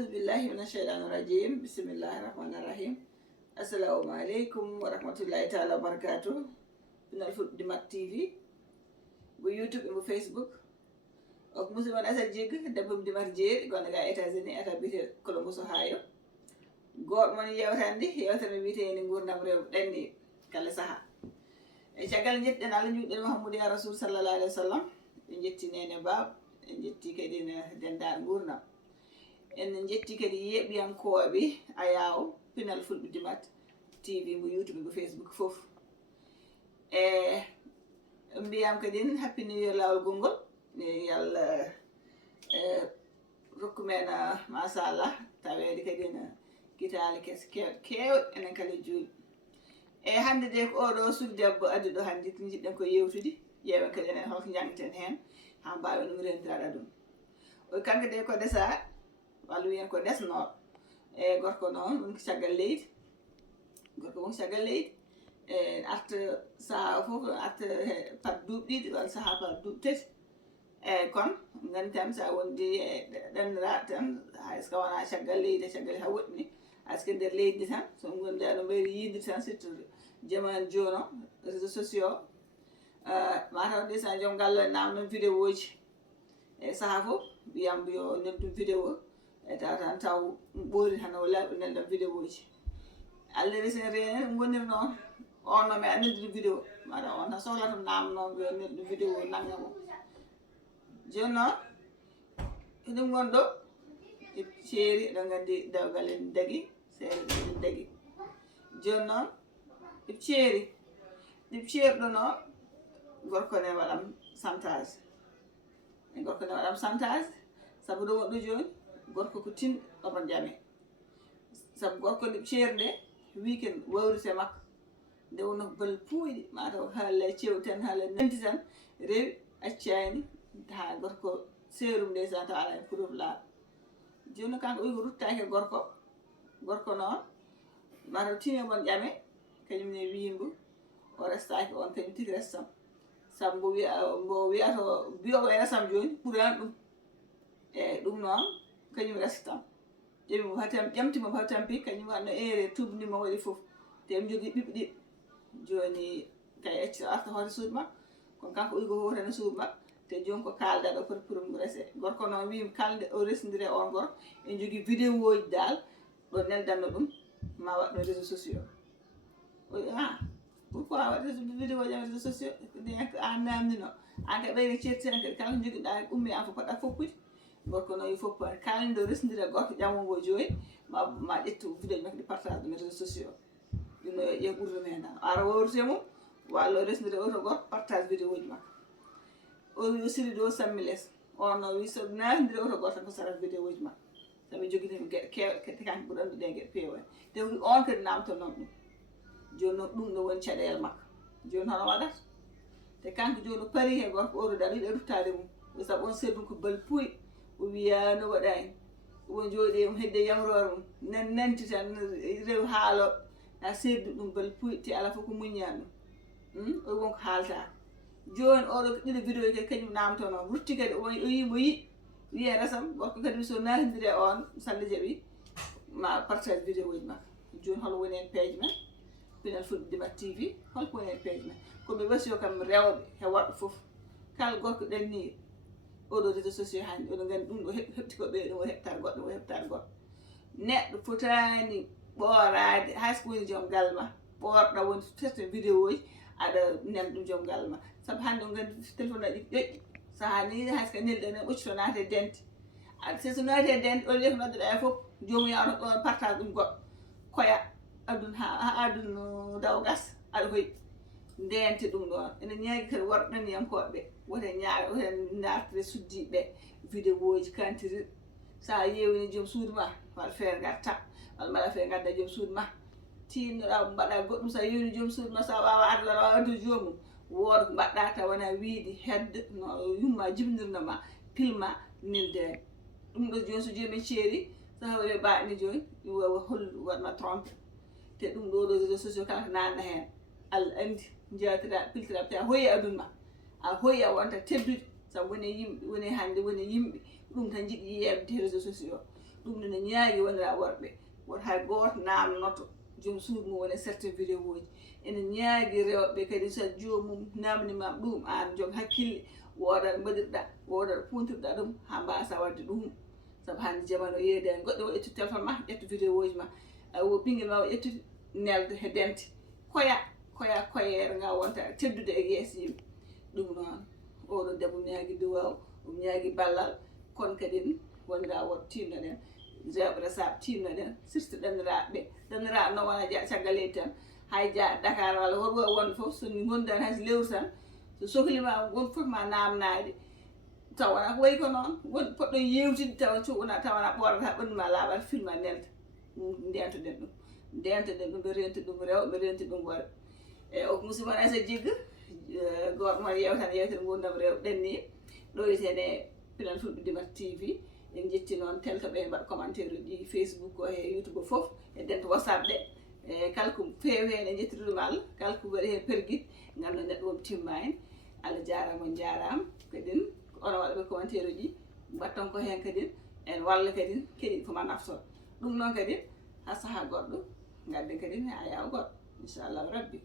أعوذ بالله من الشيطان الرجيم بسم الله الرحمن الرحيم السلام عليكم ورحمة الله تعالى وبركاته من الفدمات تي في ويوتيوب وفيسبوك ok musidɓe asal jigga debbo dimar jeeri gonɗo ga États-Unis ata biyete Columbus Ohio goto mon yewtande yewtere wiyetede gurdam rewɓe ɗanni kala saaha e caggal jetɗen Allah juuɗen Muhammadu ya Rasul sallallahu alaihi wa sallam ɓe jetti nene bab en jetti kadi dendaɗo gurdam en jetti kadi yeɓiyankoɓe ayaw pinal fulɓe dimat TV mo YouTube mo Facebook foof e mbiyam kadi happy new year lawol gongol yalla rokkumen machallah tawede kadi ne kitali kes kewɗe enen kala juuɗe e hande de ko oɗo suudu debbo addi ɗo hande ko jiɗɗen ko yewtude ƴeewen kadi enen holko jangten hen ha mbawen ɗum rentirade ɗum o kanko de ko desa walla wiyen ko desnoɗo e gorko noon woni ko caggal leydi gorko woni caggal leydi e arta saaha foof arta par duuɓi ɗiɗi walla saaha par duuɓi tati eyyi kono gandi tan sa wondi e ɗanniraɗo tan hayso wona caggal leydi e caggal ha woɗɗini hayso nder leydi tan so gondi aɗa mbayri yiide tan surtout jamanu joni o réseaux sociaux mataw ndeysan joom galle namdon vidéo ji e saaha foof wiyam yo neldum vidéo e taw tan taw ɓoori tan o laaɓi neldon vidéo ji Allah resen renen gonir noon on no mi a neldude vidéo maɗa on tan sohlata namnoɓe yo nelɗum vidéo naggamo joni noon eɗum gonɗo e ceeri eɗen gandi dawgal en dagui seeɗa ɗen dagui joni noon ɗi ceeri ɗo noon gorko ne waɗam santage e gorko ne waɗam santage saabu ɗo wonɗo joni gorko ko tinɗo omo jaame saabu gorko ɗi ceeri nde weekend wawrite makko nde wonno ko balle puuyɗi mataw haala ceew tan haala nanti tan rewi accani ha gorko serum ndeysan taw ala hen preuve laaɓa joni kanko wi ko ruttake gorko noon mataw tini mon ƴame kañumne wimbo o restaki on kañum tigi restam saabu mbo wiyato biyowo e resam joni ɓurani ɗum e ɗum noon kañum restam ƴemimo hatam ƴamtimo ha tampi kañum wanno ere tubnimo waɗi foof te mi jogui ɓiɓɓe ɗiɗi joni kay acci arta hoore suudu makko kono kanko wi ko hotane suudu makko te joni ko kaldaɗo poti pour mo rese gorko noon wimi kalde o resdire on gorko en jogui vidéo ji dal ɗo neldanno ɗum ma waɗ no réseaux sociaux o pourquoi waɗ vidéo ji réseaux sociaux an namdino an kay ɓeyde cetti tan kadi kala ko joguiɗa ummi an fof poɗɗa foppude gorko noon wi fof kalde o resdire gorko ƴamogo joyi ma ƴettu vidéo ji makko ɗi partage ɗum e réseaux sociaux ɗum no ƴeew ɓurɗum hen tan ara wowrite mum walla o resdire oto gorko partage vidéo ji makko o wi o siri ɗo sammi less on no wi so natidiri oto goto tan ko sarat vidéo ji makko saabi joguinimi gueɗe kewɗe kanko ɓuuri andude e gueɗe peewoje te on kadi namto noon ɗum joni noon ɗum ɗo woni caɗele makko joni hono waɗata te kanko joni o paari he gorko oto dal yiɗa ruttade mum saabu on seeɗum ko balle puuyi o wiya no waɗani omo jooɗi mo hedde yamrore mum nanti tan rew haaloɓe ha seddu ɗum balle puuyi te ala fof ko muññani ɗum o wonko haalta joni oɗo ɗiɗo vidéo kadi kañum namtono rutti kadi o yimo yi wiye resam gorko kadi so natidiri on salla jaaɓi ma partage vidéo ji makko joni hol woni hen page men pinal fulɓe dimat TV holko woni hen page men koɓe wasio kam rewɓe he waɗɗo foof kala gorko ɗanni oɗo réseaux sociaux hande oɗo gandi ɗum ɗo heɓti ko ɓeeɗo o heɓtare goɗɗo o heɓtare goɗɗo neɗɗo fotani ɓoorade hayso ko woni joom galle ma ɓorɗa woni certain vidéo ji aɗa nel ɗum joom galle ma saabu hande o gandi téléphone aji ƴoƴƴi saaha ni hayso ka nelɗen e ɓocci to naate dente aɗa so naate dente o wiya ko noddoɗa e foof jomum yawta ɗon partage ɗum goɗɗo koya aduna ha aduna daw gas aɗa hoyi ndente ɗum ɗon ene ñaagui kadi worɓe ɗaniyankoɓe wote ñaaga wote naftire suddiɓe vidéo ji kantiri sa yewini joom suudu ma waɗa feere garta walla mbaɗa feere gadda joom suudu ma tinnoɗa mbaɗa goɗɗum sa yewini joom suudu ma sa wawa arde wawa arde jomum wooda ko mbaɗɗa taw wona wiide hedde no yumma jibinirnoma pilma neldani ɗum ɗo joni so jomum ceeri so hawre baɗini joni wawa hollu waɗma trompe te ɗum ɗo réseaux sociaux kala ko nanna hen Allah andi jatira piltira te a hoyi aduna ma a hoyi a wonta teddude sabu woni yimɓe woni hande woni yimɓe ɗum tan jiɗi yebde réseaux sociaux ɗum ne ñaagi wonira worɓe woto hay gooto namnoto joom suudu mum woni certain vidéo uji ene ñaagi rewɓe kadi so joomum namnima ɗum an joom hakkille woda ɗo mbaɗirɗa woda ɗo puntirɗa ɗum ha mbasa wadde ɗum sabu hande jamanu yeedani goɗɗo o ƴettu téléphone ma ƴettu vidéo uji ma wo ɓinguel ma o ƴettude nelde he dente koya koyere nga wonta teddude e yeeso yimɓe ɗum noon oɗo debbo ñaagi duwaw o ñaagi ballal kono kadi wonira woto tinnoɗen rewɓe resaɓe tinnoɗen surtout ɗanniraɓe noon wona jaa caggal leydi tan hay jaa Dakar walla hoɗo wonde foof so gondani hay so lewru tan so sohlima won foof ma namnade taw wona ko wayi ko noon won poɗɗon yewtide tawa cuɓuna tawana ɓorata ha ɓandu ma laaɓata filma nelta ndentoɗen ɗum ɓe renti ɗum rewɓe ɓe renti ɗum worɓe e o musidɗo Aissa Jigga goto moon yewtan yewtere gurdam rewɓe ɗenni ɗo wiyetede Pinal Fulɓe Dimat TV en jetti noon teltoɓe mbaɗa commentaire uji Facebook o e YouTube foof e dento WhatsApp ɗe e kala ko feewi hen e jettiɗo ɗum Allah kala ko waɗi hen perguit ganda neɗɗo won timma en Allah jarama on jarama kadi ono waɗaɓe commentaire uji mbatton ko hen kadi en walla kadi keɗiɗ koma naftoro ɗum noon kadi ha saaha goɗɗo gadden kadi ha yawa goɗɗo inchallahu rabbi